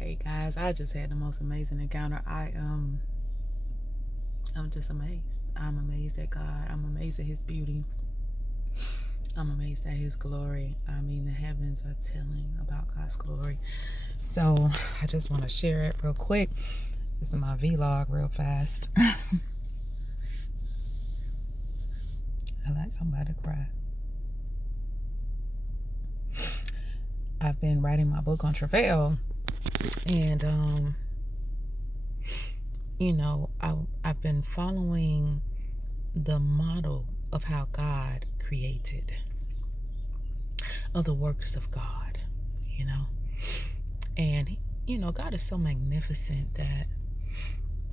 Hey guys, I just had the most amazing encounter. I'm just amazed. I'm amazed at God. I'm amazed at his beauty. I'm amazed at his glory. I mean, the heavens are telling about God's glory. So I just want to share it real quick. This is my vlog real fast. I'm about to cry. I've been writing my book on Travail, and I've been following the model of how God created, of the works of God, and God is so magnificent that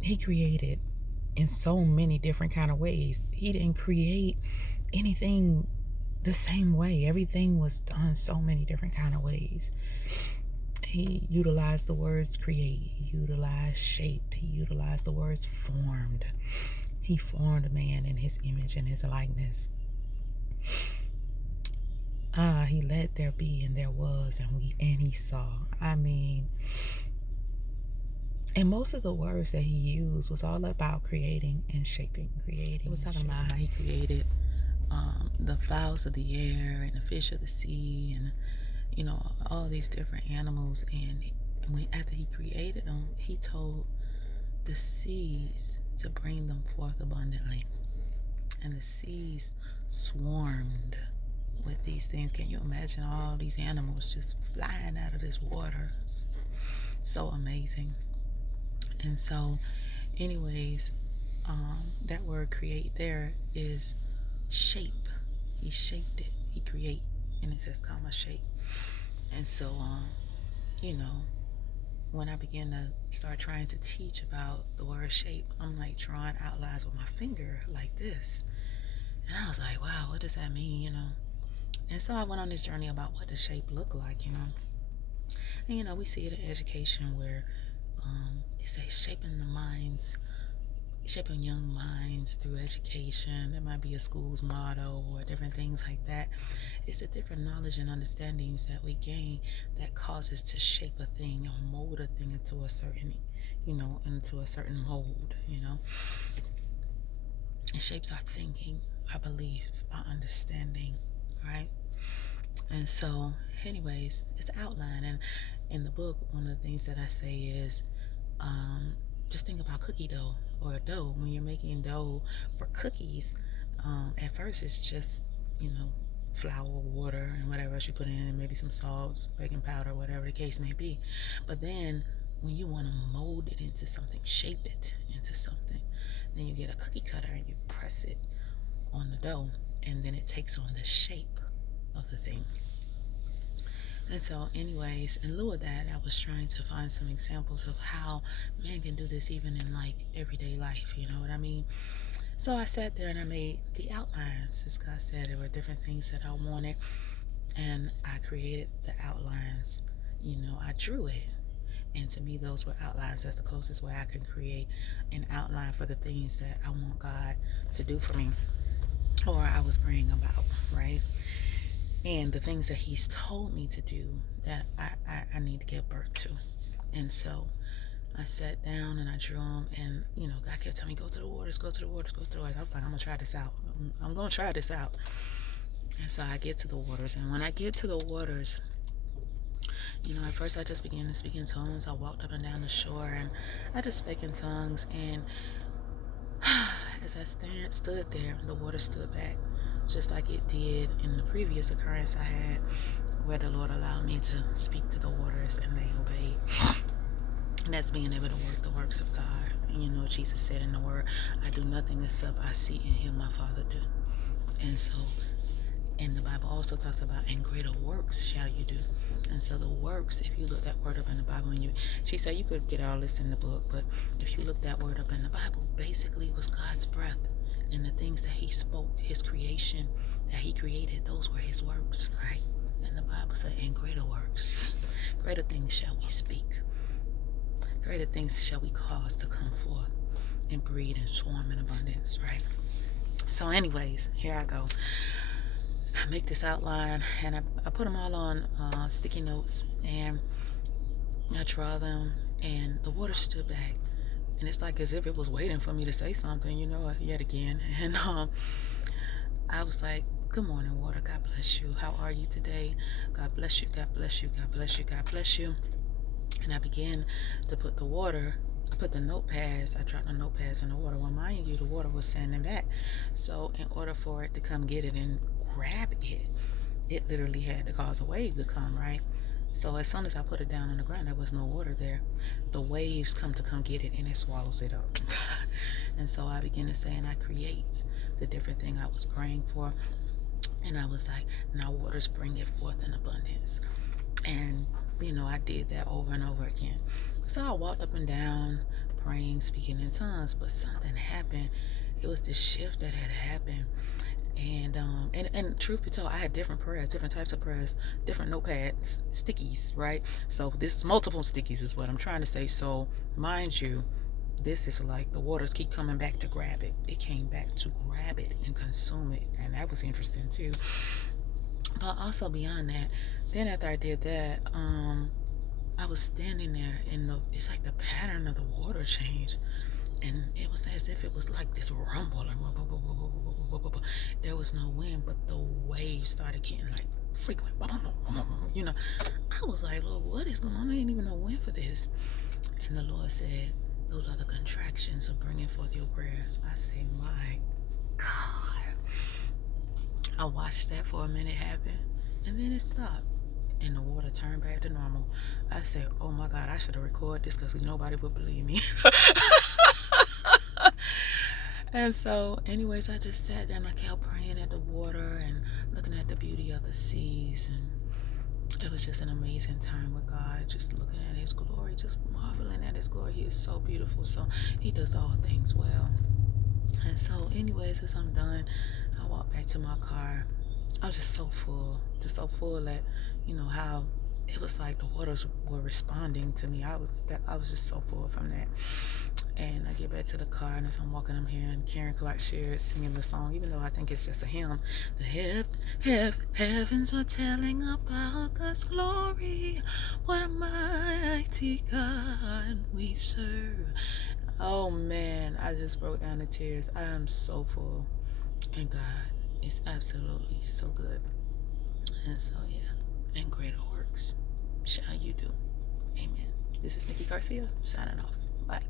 he created in so many different kind of ways. He didn't create anything the same way. Everything was done so many different kind of ways. He utilized the words create, he utilized shaped, he utilized the words formed. He formed man in his image and his likeness. He let there be, and there was, and he saw. I mean, and most of the words that he used was all about creating and shaping, creating. He was talking about how he created the fowls of the air and the fish of the sea, and all these different animals. And after he created them, he told the seas to bring them forth abundantly, and the seas swarmed with these things. Can you imagine all these animals just flying out of this water? It's so amazing. And so anyways, that word create there is shape. He shaped it. He create, and it says comma shape. And so when I began to start trying to teach about the word shape, I'm like drawing outlines with my finger like this, and I was like, wow, what does that mean? And so I went on this journey about what does shape look like. And we see it in education where it says shaping the minds, shaping young minds through education. There might be a school's motto or different things like that. It's the different knowledge and understandings that we gain that causes to shape a thing or mold a thing into a certain, into a certain mold. It shapes our thinking, our belief, our understanding, right? And so, anyways, it's outline. And in the book, one of the things that I say is, just think about cookie dough or dough. When you're making dough for cookies, at first it's just, flour, water, and whatever else you put in, and maybe some salt, baking powder, whatever the case may be. But then when you want to mold it into something, shape it into something, then you get a cookie cutter and you press it on the dough, and then it takes on the shape of the thing. And so anyways, in lieu of that, I was trying to find some examples of how man can do this even in like everyday life, you know what I mean? So I sat there and I made the outlines. As God said, there were different things that I wanted, and I created the outlines. I drew it, and to me those were outlines. That's the closest way I can create an outline for the things that I want God to do for me, or I was praying about, right? And the things that he's told me to do that I need to give birth to. And so I sat down and I drew them, and God kept telling me, go to the waters, go to the waters, go to the waters. I was like, I'm gonna try this out. I'm gonna try this out. And so I get to the waters, and when I get to the waters, at first I just began to speak in tongues. I walked up and down the shore, and I just spoke in tongues, and as I stood there, the water stood back, just like it did in the previous occurrence I had, where the Lord allowed me to speak to the waters and they obeyed. And that's being able to work the works of God. And Jesus said in the word, I do nothing except I see and hear my Father do. And so, and the Bible also talks about, and greater works shall you do. And so the works, if you look that word up in the Bible, she said you could get all this in the book, but if you look that word up in the Bible, basically it was God's breath, and the things that he spoke, his creation that he created, those were his works, right? And the Bible said, and greater works, greater things shall we speak, greater things shall we cause to come forth and breed and swarm in abundance, right? So anyways, here I go. I make this outline, and I put them all on sticky notes, and I tried them, and the water stood back. And it's like as if it was waiting for me to say something, yet again. And I was like, "Good morning, water. God bless you. How are you today? God bless you. God bless you. God bless you. God bless you." And I began to put the water. I put the notepads. I dropped the notepads in the water. Well, mind you, the water was sanding back. So in order for it to come get it and grab it, it literally had to cause a wave to come, right? So as soon as I put it down on the ground, there was no water there. The waves come get it, and it swallows it up. And so I began to say, and I create the different thing I was praying for. And I was like, now waters bring it forth in abundance. And, I did that over and over again. So I walked up and down, praying, speaking in tongues, but something happened. It was this shift that had happened. And truth be told, I had different prayers, different types of prayers, different notepads, stickies, right? So this is multiple stickies is what I'm trying to say. So mind you, this is like the waters keep coming back to grab it. It came back to grab it and consume it. And that was interesting too. But also beyond that, then after I did that, I was standing there and it's like the pattern of the water changed. And it was as if it was like this rumble. Like, there was no wind, but the waves started getting like frequent. I was like, Lord, what is going on? I ain't even no wind for this. And the Lord said, those are the contractions of bringing forth your prayers. I say, my God. I watched that for a minute happen, and then it stopped. And the water turned back to normal. I said, oh my God, I should have recorded this because nobody would believe me. And so, anyways, I just sat there and I kept praying at the water and looking at the beauty of the seas. And it was just an amazing time with God, just looking at His glory, just marveling at His glory. He is so beautiful. So He does all things well. And so, anyways, as I'm done, I walked back to my car. I was just so full that, how it was like the waters were responding to me. I was just so full from that. And I get back to the car, and as I'm walking, I'm hearing Karen Clark Sheard singing the song, even though I think it's just a hymn. The heavens are telling about God's glory. What a mighty God we serve. Oh man, I just broke down in tears. I am so full, and God is absolutely so good. And so yeah, and greater works shall you do. Amen. This is Nikki Garcia signing off. Bye.